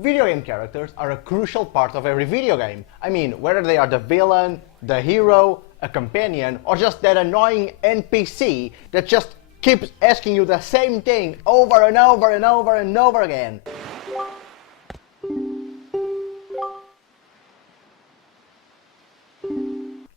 Video game characters are a crucial part of every video game. I mean, whether they are the villain, the hero, a companion, or just that annoying NPC that just keeps asking you the same thing over and over and over and over again.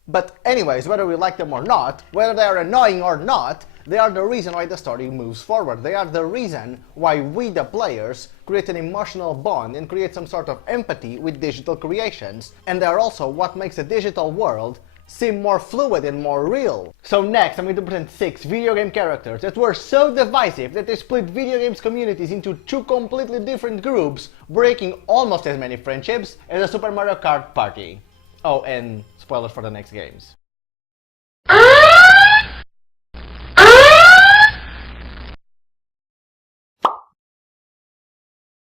But anyways, whether we like them or not, whether they are annoying or not, they are the reason why the story moves forward. They are the reason why we, the players, create an emotional bond and create some sort of empathy with digital creations. And they are also what makes the digital world seem more fluid and more real. So next I'm going to present 6 video game characters that were so divisive that they split video games communities into 2 completely different groups, breaking almost as many friendships as a Super Mario Kart party. Oh, and spoilers for the next games.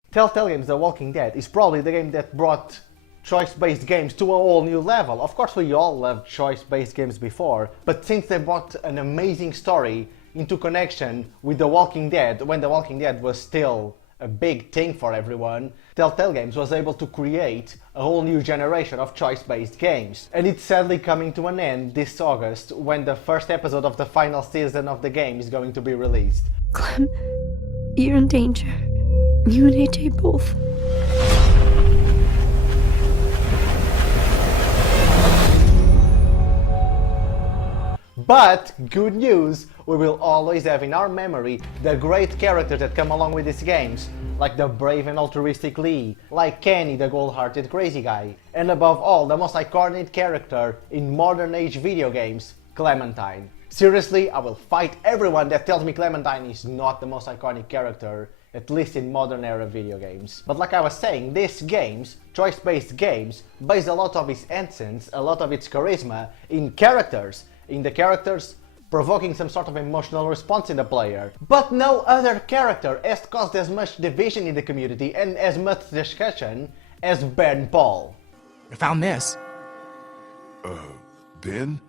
Telltale Games' The Walking Dead is probably the game that brought choice-based games to a whole new level. Of course, we all loved choice-based games before, but since they brought an amazing story into connection with The Walking Dead, when The Walking Dead was still a big thing for everyone, Telltale Games was able to create a whole new generation of choice-based games. And it's sadly coming to an end this August, when the first episode of the final season of the game is going to be released. Clem, you're in danger. You and AJ both. But, good news, we will always have in our memory the great characters that come along with these games, like the brave and altruistic Lee, like Kenny, the gold-hearted crazy guy, and above all, the most iconic character in modern age video games, Clementine. Seriously, I will fight everyone that tells me Clementine is not the most iconic character, at least in modern era video games. But like I was saying, these games, choice-based games, base a lot of its essence, a lot of its charisma in characters, in the characters provoking some sort of emotional response in the player. But no other character has caused as much division in the community and as much discussion as Ben Paul. I found this. Ben?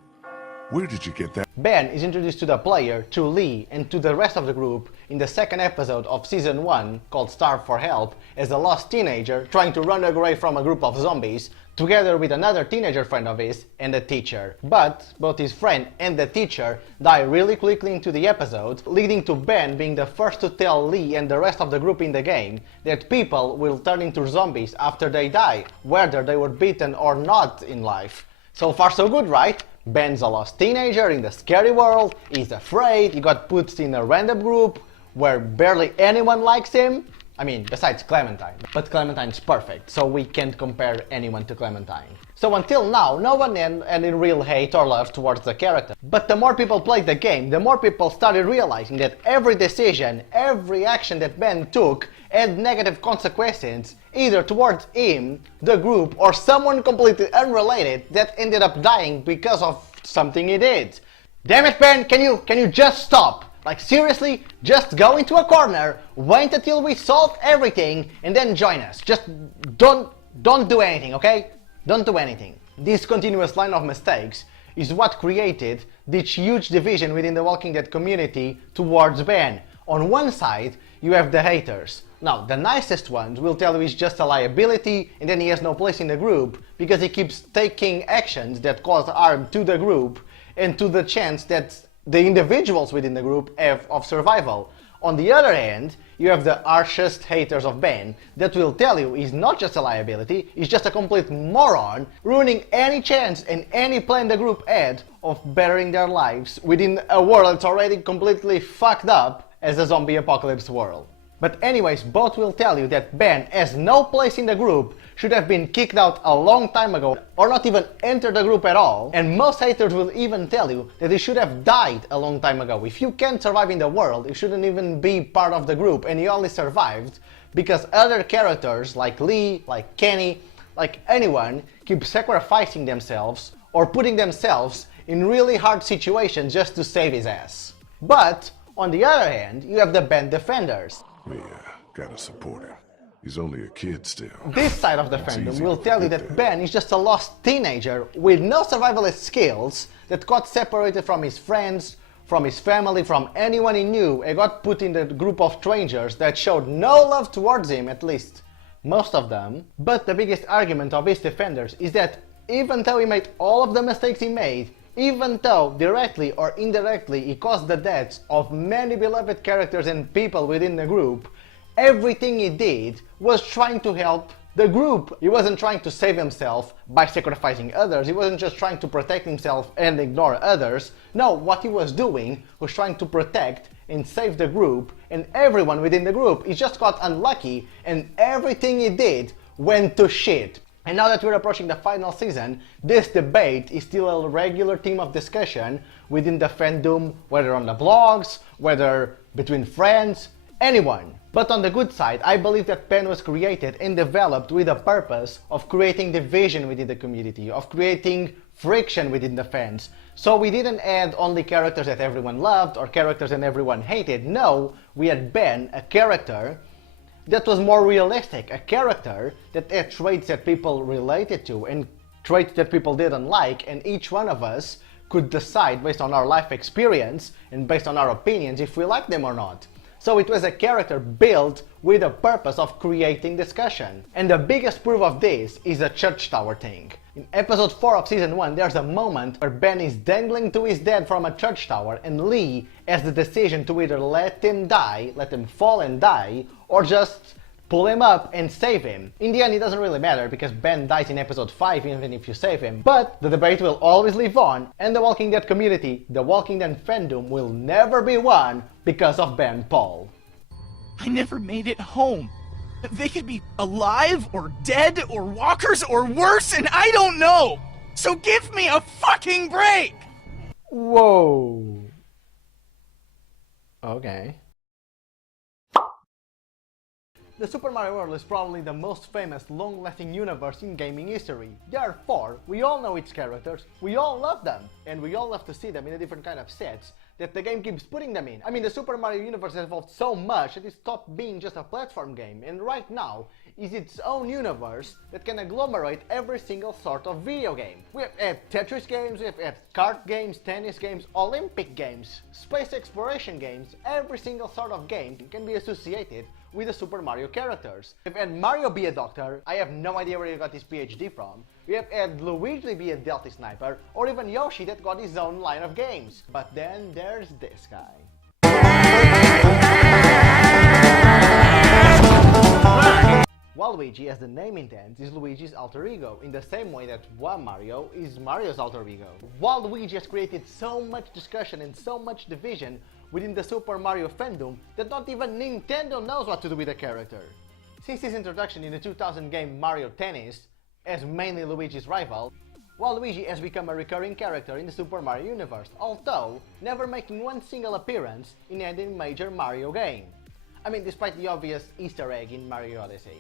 Where did you get that? Ben is introduced to the player, to Lee, and to the rest of the group in the second episode of Season 1, called Starve for Help, as a lost teenager trying to run away from a group of zombies, together with another teenager friend of his and a teacher. But both his friend and the teacher die really quickly into the episode, leading to Ben being the first to tell Lee and the rest of the group in the game that people will turn into zombies after they die, whether they were beaten or not in life. So far so good, right? Ben's a lost teenager in the scary world, he's afraid, he got put in a random group where barely anyone likes him. I mean, besides Clementine. But Clementine's perfect, so we can't compare anyone to Clementine. So until now, no one had any real hate or love towards the character. But the more people played the game, the more people started realizing that every decision, every action that Ben took had negative consequences, either towards him, the group, or someone completely unrelated that ended up dying because of something he did. Damn it, Ben, can you just stop? Like seriously, just go into a corner, wait until we solve everything, and then join us. Just don't do anything, okay? Don't do anything. This continuous line of mistakes is what created this huge division within the Walking Dead community towards Ben. On one side, you have the haters. Now, the nicest ones will tell you he's just a liability and then he has no place in the group because he keeps taking actions that cause harm to the group and to the chance that the individuals within the group have of survival. On the other hand, you have the harshest haters of Ben that will tell you he's not just a liability, he's just a complete moron, ruining any chance and any plan the group had of bettering their lives within a world that's already completely fucked up as a zombie apocalypse world. But anyways, both will tell you that Ben has no place in the group, should have been kicked out a long time ago, or not even enter the group at all, and most haters will even tell you that he should have died a long time ago. If you can't survive in the world, you shouldn't even be part of the group, and he only survived because other characters like Lee, like Kenny, like anyone, keep sacrificing themselves or putting themselves in really hard situations just to save his ass. But on the other hand, you have the Ben defenders. Yeah, gotta support him. He's only a kid still. This side of the fandom will tell you that Ben is just a lost teenager with no survivalist skills that got separated from his friends, from his family, from anyone he knew, and got put in the group of strangers that showed no love towards him, at least most of them. But the biggest argument of his defenders is that even though he made all of the mistakes he made, even though directly or indirectly he caused the deaths of many beloved characters and people within the group, everything he did was trying to help the group. He wasn't trying to save himself by sacrificing others. He wasn't just trying to protect himself and ignore others. No, what he was doing was trying to protect and save the group and everyone within the group. He just got unlucky and everything he did went to shit. And now that we're approaching the final season, this debate is still a regular theme of discussion within the fandom, whether on the blogs, whether between friends, anyone. But on the good side, I believe that Ben was created and developed with a purpose of creating division within the community, of creating friction within the fans. So we didn't add only characters that everyone loved or characters that everyone hated. No, we had Ben, a character that was more realistic, a character that had traits that people related to and traits that people didn't like, and each one of us could decide based on our life experience and based on our opinions if we liked them or not. So it was a character built with a purpose of creating discussion. And the biggest proof of this is the church tower thing. In episode 4 of season 1, there's a moment where Ben is dangling to his death from a church tower and Lee has the decision to either let him die, let him fall and die, or just pull him up and save him. In the end, it doesn't really matter because Ben dies in episode 5 even if you save him. But the debate will always live on, and the Walking Dead community, the Walking Dead fandom, will never be won because of Ben Paul. I never made it home. They could be alive or dead or walkers or worse, and I don't know. So give me a fucking break. Whoa. Okay. The Super Mario World is probably the most famous, long-lasting universe in gaming history. Therefore, we all know its characters, we all love them, and we all love to see them in a different kind of sets that the game keeps putting them in. I mean, the Super Mario universe has evolved so much that it stopped being just a platform game, and right now is its own universe that can agglomerate every single sort of video game. We have had Tetris games, we have had kart games, tennis games, Olympic games, space exploration games. Every single sort of game can be associated with the Super Mario characters. We've had Mario be a doctor, I have no idea where he got his PhD from. We have had Luigi be a Delta Sniper, or even Yoshi that got his own line of games. But then there's this guy. Waluigi, as the name intends, is Luigi's alter ego, in the same way that Mario is Mario's alter ego. Waluigi has created so much discussion and so much division within the Super Mario fandom that not even Nintendo knows what to do with the character. Since his introduction in the 2000 game Mario Tennis, as mainly Luigi's rival, Waluigi has become a recurring character in the Super Mario universe, although never making one single appearance in any major Mario game. I mean, despite the obvious Easter egg in Mario Odyssey.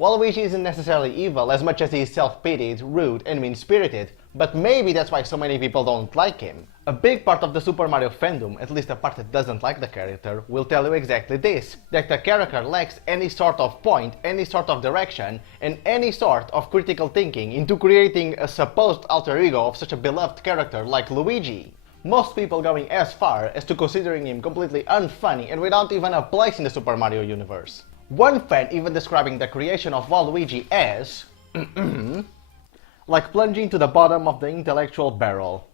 Waluigi isn't necessarily evil as much as he is self-pitied, rude and mean-spirited, but maybe that's why so many people don't like him. A big part of the Super Mario fandom, at least the part that doesn't like the character, will tell you exactly this, that the character lacks any sort of point, any sort of direction, and any sort of critical thinking into creating a supposed alter ego of such a beloved character like Luigi. Most people going as far as to considering him completely unfunny and without even a place in the Super Mario universe. One fan even describing the creation of Waluigi as like plunging to the bottom of the intellectual barrel.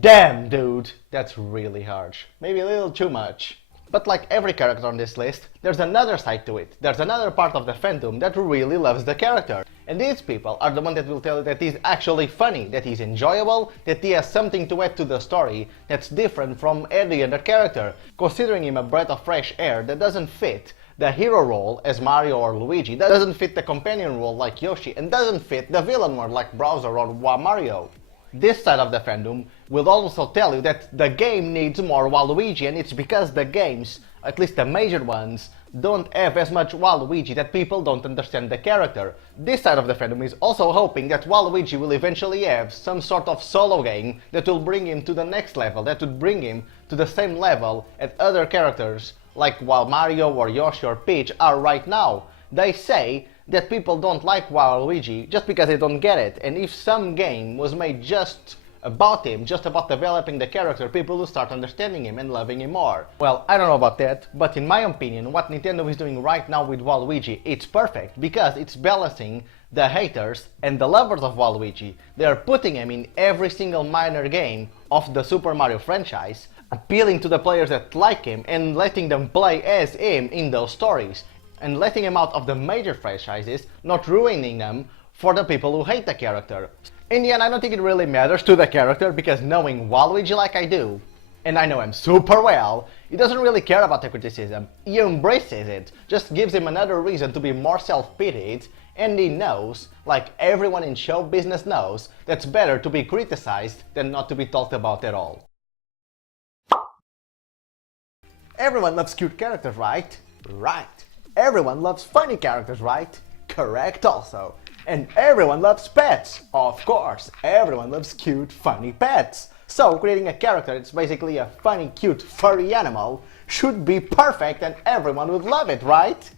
Damn, dude, that's really harsh. Maybe a little too much. But like every character on this list, there's another side to it. There's another part of the fandom that really loves the character. And these people are the ones that will tell you that he's actually funny, that he's enjoyable, that he has something to add to the story that's different from any other character, considering him a breath of fresh air that doesn't fit the hero role as Mario or Luigi, that doesn't fit the companion role like Yoshi, and doesn't fit the villain role like Bowser or Mario. This side of the fandom will also tell you that the game needs more Waluigi, and it's because the games, at least the major ones, don't have as much Waluigi that people don't understand the character. This side of the fandom is also hoping that Waluigi will eventually have some sort of solo game that will bring him to the next level, that would bring him to the same level as other characters like Mario or Yoshi or Peach are right now. They say that people don't like Waluigi just because they don't get it, and if some game was made just about him, just about developing the character, people will start understanding him and loving him more. Well, I don't know about that, but in my opinion, what Nintendo is doing right now with Waluigi, it's perfect, because it's balancing the haters and the lovers of Waluigi. They are putting him in every single minor game of the Super Mario franchise, appealing to the players that like him and letting them play as him in those stories, and letting him out of the major franchises, not ruining them for the people who hate the character. In the end, I don't think it really matters to the character, because knowing Waluigi like I do, and I know him super well, he doesn't really care about the criticism. He embraces it, just gives him another reason to be more self-pitied, and he knows, like everyone in show business knows, that's better to be criticized than not to be talked about at all. Everyone loves cute characters, right? Right. Everyone loves funny characters, right? Correct also. And everyone loves pets! Of course, everyone loves cute, funny pets! So creating a character that's basically a funny, cute, furry animal should be perfect and everyone would love it, right?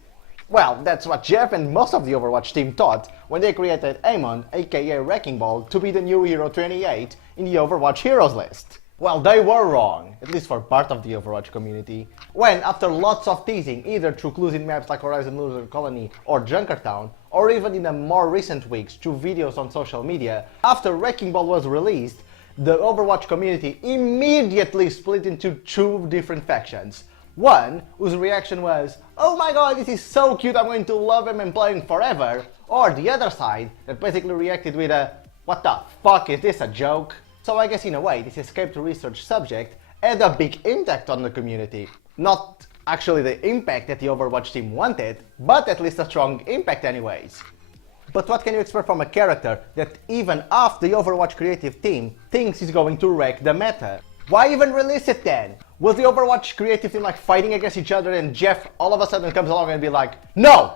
Well, that's what Jeff and most of the Overwatch team thought when they created Hammond, aka Wrecking Ball, to be the new Hero 28 in the Overwatch Heroes list. Well, they were wrong, at least for part of the Overwatch community, when after lots of teasing, either through clues in maps like Horizon Lunar Colony or Junkertown, or even in the more recent weeks through videos on social media, after Wrecking Ball was released, the Overwatch community immediately split into two different factions. One, whose reaction was, "Oh my god, this is so cute, I'm going to love him and play him forever," or the other side, that basically reacted with a, "What the fuck, is this a joke?" So I guess in a way, this escaped research subject had a big impact on the community. Not actually the impact that the Overwatch team wanted, but at least a strong impact anyways. But what can you expect from a character that even after the Overwatch creative team thinks is going to wreck the meta? Why even release it then? Was the Overwatch creative team like fighting against each other and Jeff all of a sudden comes along and be like, "No!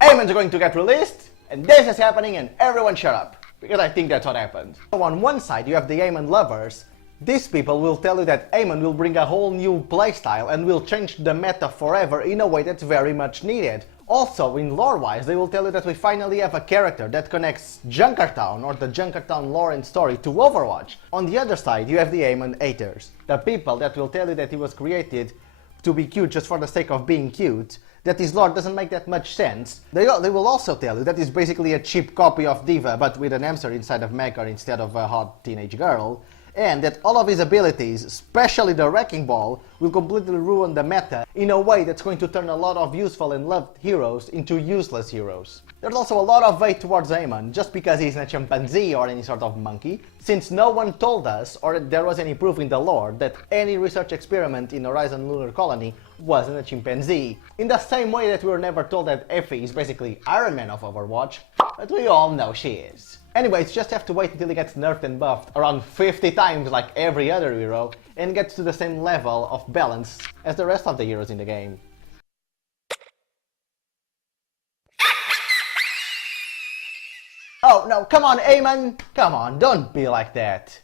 Hammond's going to get released, and this is happening and everyone shut up." Because I think that's what happened. So on one side you have the Hammond lovers. These people will tell you that Hammond will bring a whole new playstyle and will change the meta forever in a way that's very much needed. Also, in lore-wise, they will tell you that we finally have a character that connects Junkertown or the Junkertown lore and story to Overwatch. On the other side, you have the Hammond haters. The people that will tell you that he was created to be cute just for the sake of being cute, that his lore doesn't make that much sense. They will also tell you that he's basically a cheap copy of Diva, but with an hamster inside of Mecha instead of a hot teenage girl, and that all of his abilities, especially the Wrecking Ball, will completely ruin the meta in a way that's going to turn a lot of useful and loved heroes into useless heroes. There's also a lot of hate towards Hammond just because he's a chimpanzee or any sort of monkey, since no one told us or there was any proof in the lore that any research experiment in Horizon Lunar Colony wasn't a chimpanzee. In the same way that we were never told that Effie is basically Iron Man of Overwatch, but we all know she is. Anyways, just have to wait until he gets nerfed and buffed around 50 times like every other hero and gets to the same level of balance as the rest of the heroes in the game. Oh no, come on Hammond! Come on, don't be like that!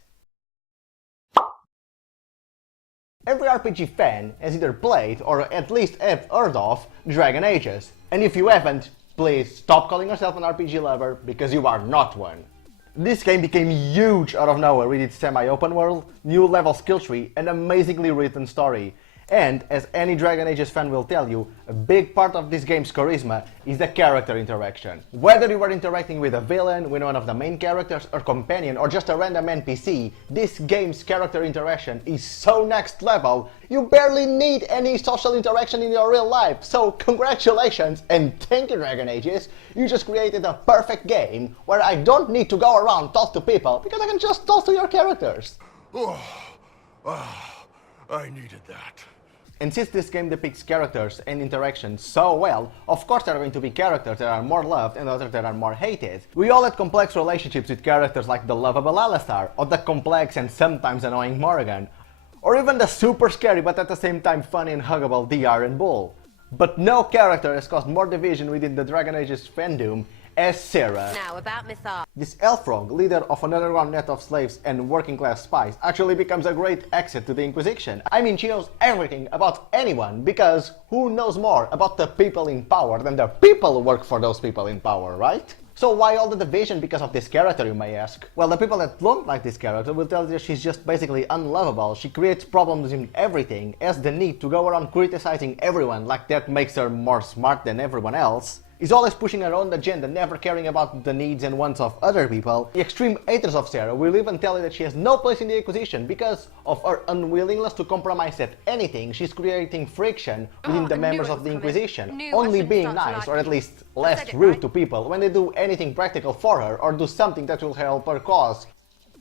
Every RPG fan has either played or at least have heard of Dragon Ages. And if you haven't, please stop calling yourself an RPG lover, because you are not one. This game became huge out of nowhere with its semi-open world, new level skill tree, and amazingly written story. And, as any Dragon Ages fan will tell you, a big part of this game's charisma is the character interaction. Whether you are interacting with a villain, with one of the main characters, or companion, or just a random NPC, this game's character interaction is so next level, you barely need any social interaction in your real life. So congratulations and thank you Dragon Ages, you just created a perfect game where I don't need to go around talk to people, because I can just talk to your characters. I needed that. And since this game depicts characters and interactions so well, of course there are going to be characters that are more loved and others that are more hated. We all had complex relationships with characters like the lovable Alistar, or the complex and sometimes annoying Morrigan, or even the super scary but at the same time funny and huggable the Iron Bull. But no character has caused more division within the Dragon Ages fandom as Sarah. Now about Mythar. This elf frog, leader of an underground net of slaves and working class spies, actually becomes a great exit to the Inquisition. I mean, she knows everything about anyone, because who knows more about the people in power than the people who work for those people in power, right? So why all the division because of this character, you may ask? Well, the people that don't like this character will tell you that she's just basically unlovable. She creates problems in everything, has the need to go around criticizing everyone like that makes her more smart than everyone else, is always pushing her own agenda, never caring about the needs and wants of other people. The extreme haters of Sarah will even tell you that she has no place in the Inquisition because of her unwillingness to compromise at anything. She's creating friction within the members of the Inquisition, only being nice or at least less rude to people when they do anything practical for her or do something that will help her cause.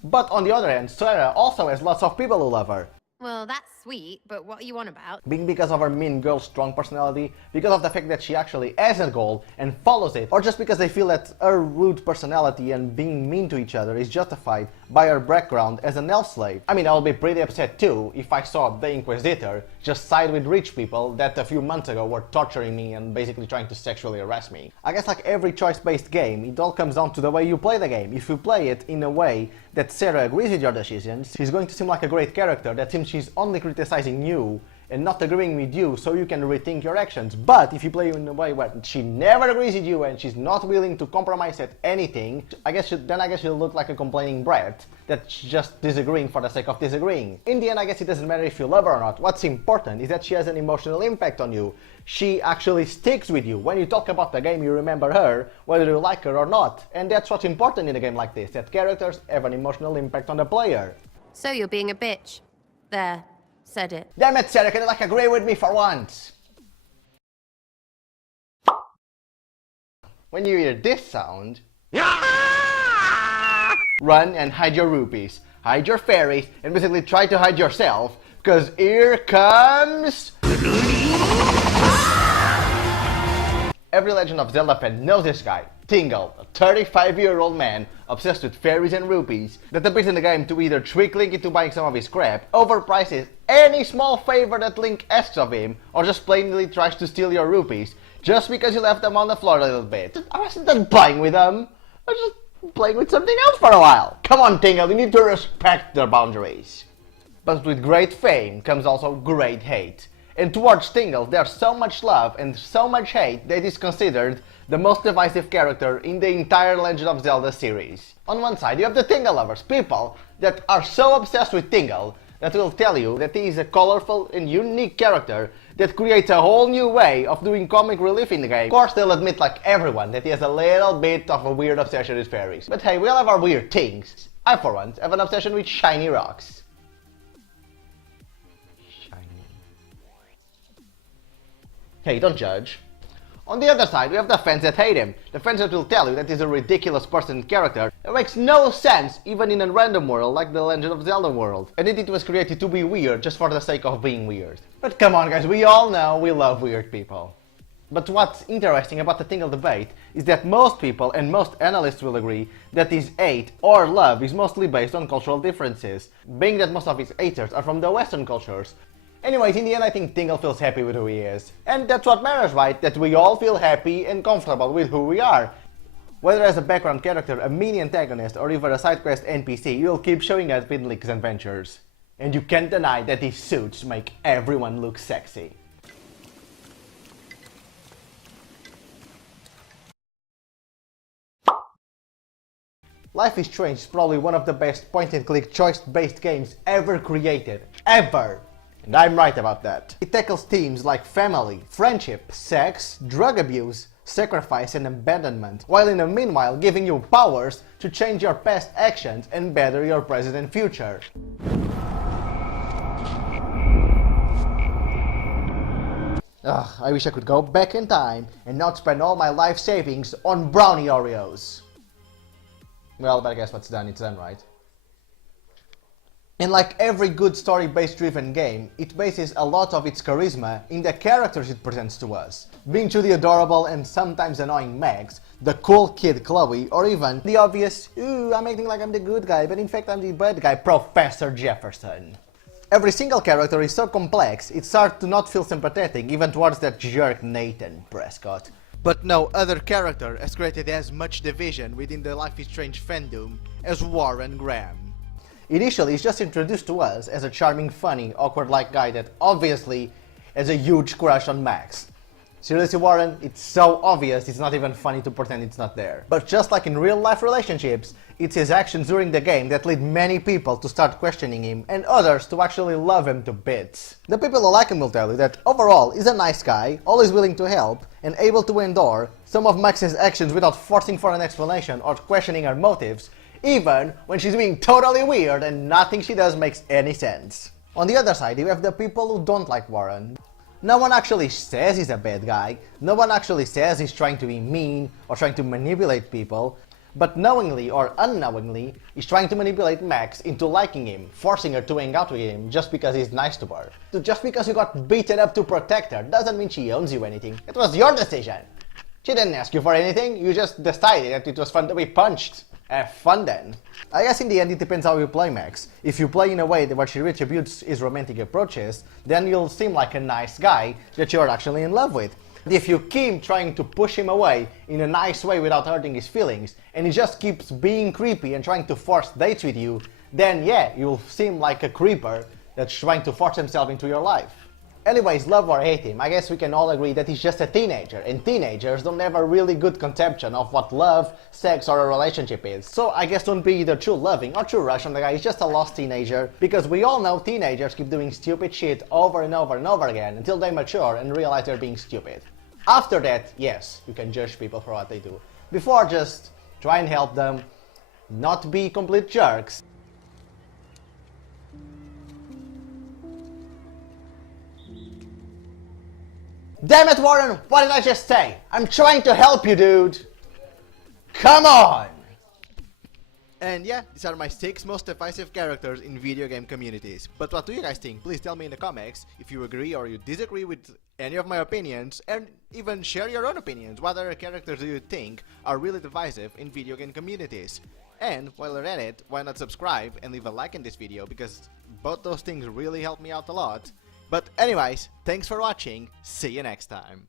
But on the other hand, Sarah also has lots of people who love her. Well, that's sweet, but what are you on about? Being because of her mean girl strong personality, because of the fact that she actually has a goal and follows it, or just because they feel that her rude personality and being mean to each other is justified by her background as an elf slave. I mean, I would be pretty upset too if I saw the Inquisitor just side with rich people that a few months ago were torturing me and basically trying to sexually harass me. I guess like every choice-based game, it all comes down to the way you play the game. If you play it in a way that Sarah agrees with your decisions, she's going to seem like a great character that seems she's only criticizing you and not agreeing with you so you can rethink your actions. But if you play in a way where she never agrees with you and she's not willing to compromise at anything, I guess she'll look like a complaining brat that's just disagreeing for the sake of disagreeing. In the end, I guess it doesn't matter if you love her or not. What's important is that she has an emotional impact on you. She actually sticks with you. When you talk about the game, you remember her, whether you like her or not. And that's what's important in a game like this, that characters have an emotional impact on the player. So you're being a bitch. There. Said it. Damn it, Sarah, can you agree with me for once? When you hear this sound, run and hide your rupees, hide your fairies, and basically try to hide yourself, because here comes... Every Legend of Zelda fan knows this guy, Tingle, a 35-year-old man obsessed with fairies and rupees that appears in the game to either trick Link into buying some of his crap, overprices any small favor that Link asks of him, or just plainly tries to steal your rupees just because you left them on the floor a little bit. I wasn't done playing with them, I was just playing with something else for a while. Come on, Tingle, you need to respect their boundaries. But with great fame comes also great hate. And towards Tingle, there's so much love and so much hate that he's considered the most divisive character in the entire Legend of Zelda series. On one side, you have the Tingle lovers, people that are so obsessed with Tingle that will tell you that he is a colorful and unique character that creates a whole new way of doing comic relief in the game. Of course, they'll admit, like everyone, that he has a little bit of a weird obsession with fairies. But hey, we all have our weird things. I, for one, have an obsession with shiny rocks. Hey, don't judge. On the other side, we have the fans that hate him. The fans that will tell you that he's a ridiculous person and character. It makes no sense, even in a random world like the Legend of Zelda world. And it was created to be weird, just for the sake of being weird. But come on guys, we all know we love weird people. But what's interesting about the Tingle debate is that most people and most analysts will agree that his hate or love is mostly based on cultural differences, being that most of his haters are from the Western cultures. Anyways, in the end, I think Tingle feels happy with who he is. And that's what matters, right? That we all feel happy and comfortable with who we are. Whether as a background character, a mini antagonist, or even a side quest NPC, you'll keep showing up in Link's adventures. And you can't deny that these suits make everyone look sexy. Life is Strange is probably one of the best point-and-click choice-based games ever created. Ever! And I'm right about that. It tackles themes like family, friendship, sex, drug abuse, sacrifice and abandonment, while in the meanwhile giving you powers to change your past actions and better your present and future. Ugh, I wish I could go back in time and not spend all my life savings on brownie Oreos. Well, but I guess what's done, it's done, right? And like every good story-based driven game, it bases a lot of its charisma in the characters it presents to us. Being to the adorable and sometimes annoying Max, the cool kid Chloe, or even the obvious, ooh, I'm acting like I'm the good guy, but in fact I'm the bad guy, Professor Jefferson. Every single character is so complex, it's hard to not feel sympathetic even towards that jerk Nathan Prescott. But no other character has created as much division within the Life is Strange fandom as Warren Graham. Initially, he's just introduced to us as a charming, funny, awkward-like guy that obviously has a huge crush on Max. Seriously, Warren, it's so obvious it's not even funny to pretend it's not there. But just like in real life relationships, it's his actions during the game that lead many people to start questioning him and others to actually love him to bits. The people who like him will tell you that overall he's a nice guy, always willing to help, and able to endure some of Max's actions without forcing for an explanation or questioning her motives, even when she's being totally weird and nothing she does makes any sense. On the other side, you have the people who don't like Warren. No one actually says he's a bad guy, no one actually says he's trying to be mean or trying to manipulate people, but knowingly or unknowingly, he's trying to manipulate Max into liking him, forcing her to hang out with him just because he's nice to her. Just because you got beaten up to protect her doesn't mean she owns you anything. It was your decision. She didn't ask you for anything, you just decided that it was fun to be punched. Have fun then. I guess in the end it depends how you play Max. If you play in a way that where she retributes his romantic approaches, then you'll seem like a nice guy that you're actually in love with. If you keep trying to push him away in a nice way without hurting his feelings, and he just keeps being creepy and trying to force dates with you, then yeah, you'll seem like a creeper that's trying to force himself into your life. Anyways, love or hate him, I guess we can all agree that he's just a teenager, and teenagers don't have a really good conception of what love, sex, or a relationship is. So I guess don't be either too loving or too rush on the guy, he's just a lost teenager, because we all know teenagers keep doing stupid shit over and over and over again until they mature and realize they're being stupid. After that, yes, you can judge people for what they do. Before, just try and help them, not be complete jerks. Damn it, Warren! What did I just say? I'm trying to help you, dude! Come on! And yeah, these are my 6 most divisive characters in video game communities. But what do you guys think? Please tell me in the comments if you agree or you disagree with any of my opinions, and even share your own opinions. What other characters do you think are really divisive in video game communities? And while you're at it, why not subscribe and leave a like in this video, because both those things really help me out a lot. But anyways, thanks for watching, see you next time.